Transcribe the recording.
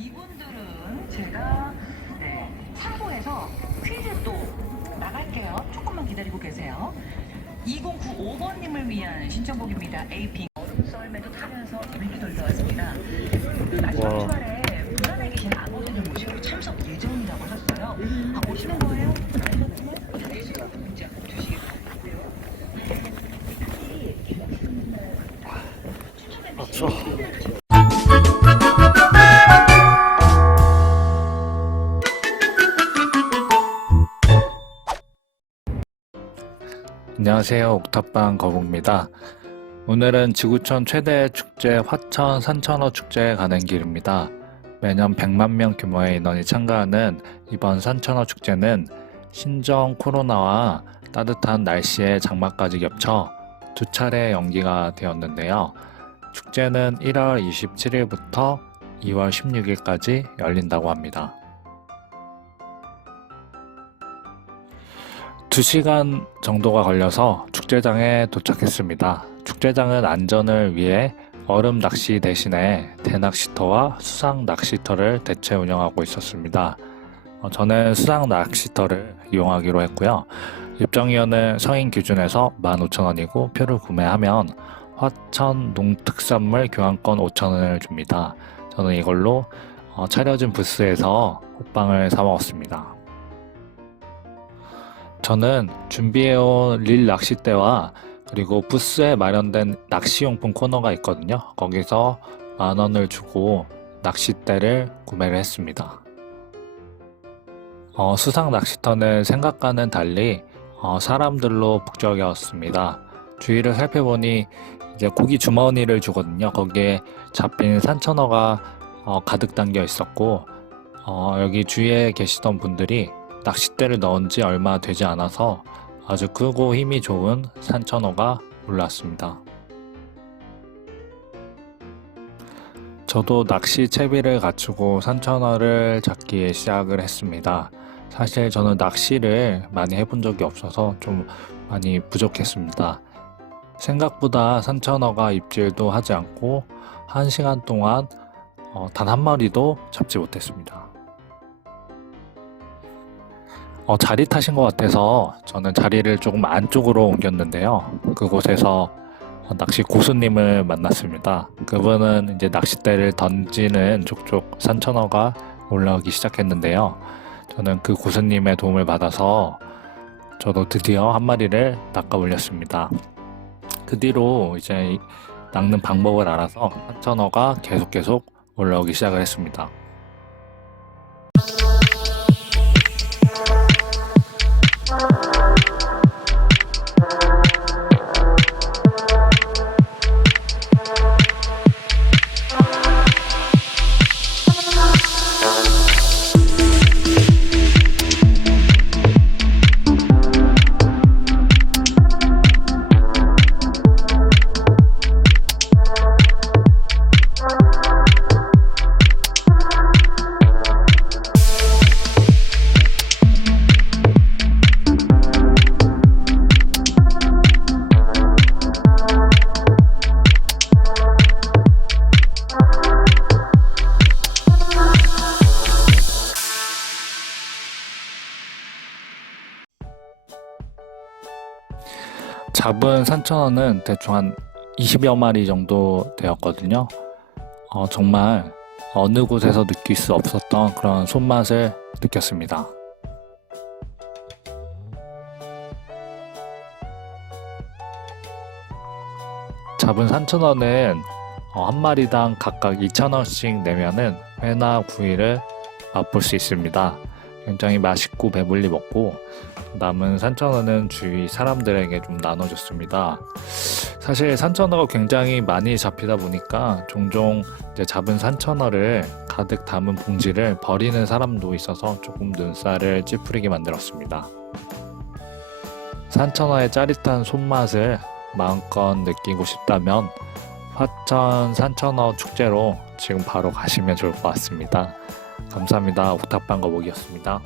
이분들은 제가 네, 참고해서 퀴즈 또 나갈게요. 조금만 기다리고 계세요. 2095번님을 위한 신청곡입니다. 에이핑 얼음 썰매도 타면서 재밌게 돌다 왔습니다. 그 마지막 와. 주말에 부산에 계신 아버지를 모시고 참석 예정이라고 하셨어요. 아, 오시는 거예요? 네, 지금 안녕하세요. 옥탑방 거북입니다. 오늘은 지구촌 최대 축제 화천 산천어 축제에 가는 길입니다. 매년 100만 명 규모의 인원이 참가하는 이번 산천어 축제는 신종 코로나와 따뜻한 날씨의 장마까지 겹쳐 두 차례 연기가 되었는데요. 축제는 1월 27일부터 2월 16일까지 열린다고 합니다. 2시간 정도가 걸려서 축제장에 도착했습니다. 축제장은 안전을 위해 얼음 낚시 대신에 대낚시터와 수상 낚시터를 대체 운영하고 있었습니다. 어, 저는 수상 낚시터를 이용하기로 했고요. 입장료는 성인 기준에서 15,000원이고 표를 구매하면 화천 농특산물 교환권 5,000원을 줍니다. 저는 이걸로 어, 차려진 부스에서 호빵을 사 먹었습니다. 저는 준비해온 릴 낚싯대와 그리고 부스에 마련된 낚시용품 코너가 있거든요. 거기서 만 원을 주고 낚싯대를 구매를 했습니다. 어, 수상 낚시터는 생각과는 달리 어, 사람들로 북적였습니다. 주위를 살펴보니 이제 고기 주머니를 주거든요. 거기에 잡힌 산천어가 어, 가득 담겨 있었고 어, 여기 주위에 계시던 분들이 낚싯대를 넣은 지 얼마 되지 않아서 아주 크고 힘이 좋은 산천어가 올랐습니다. 저도 낚시 채비를 갖추고 산천어를 잡기 시작을 했습니다. 사실 저는 낚시를 많이 해본 적이 없어서 좀 많이 부족했습니다. 생각보다 산천어가 입질도 하지 않고 한 시간 동안 어, 단한 마리도 잡지 못했습니다. 어, 자리 타신 것 같아서 저는 자리를 조금 안쪽으로 옮겼는데요. 그곳에서 어, 낚시 고수님을 만났습니다. 그분은 이제 낚싯대를 던지는 족족 산천어가 올라오기 시작했는데요. 저는 그 고수님의 도움을 받아서 저도 드디어 한 마리를 낚아 올렸습니다. 그 뒤로 이제 이- 낚는 방법을 알아서 산천어가 계속 계속 올라오기 시작을 했습니다. Bye. 잡은 산천어는 대충 한 20여 마리 정도 되었거든요. 어, 정말 어느 곳에서 느낄 수 없었던 그런 손맛을 느꼈습니다. 잡은 산천어는 어, 한 마리당 각각 2,000원씩 내면은 회나 구이를 맛볼 수 있습니다. 굉장히 맛있고 배불리 먹고 남은 산천어는 주위 사람들에게 좀 나눠줬습니다. 사실 산천어가 굉장히 많이 잡히다 보니까 종종 잡은 산천어를 가득 담은 봉지를 버리는 사람도 있어서 조금 눈살을 찌푸리게 만들었습니다. 산천어의 짜릿한 손맛을 마음껏 느끼고 싶다면 화천 산천어 축제로 지금 바로 가시면 좋을 것 같습니다. 감사합니다. 옥탑방 거북이었습니다.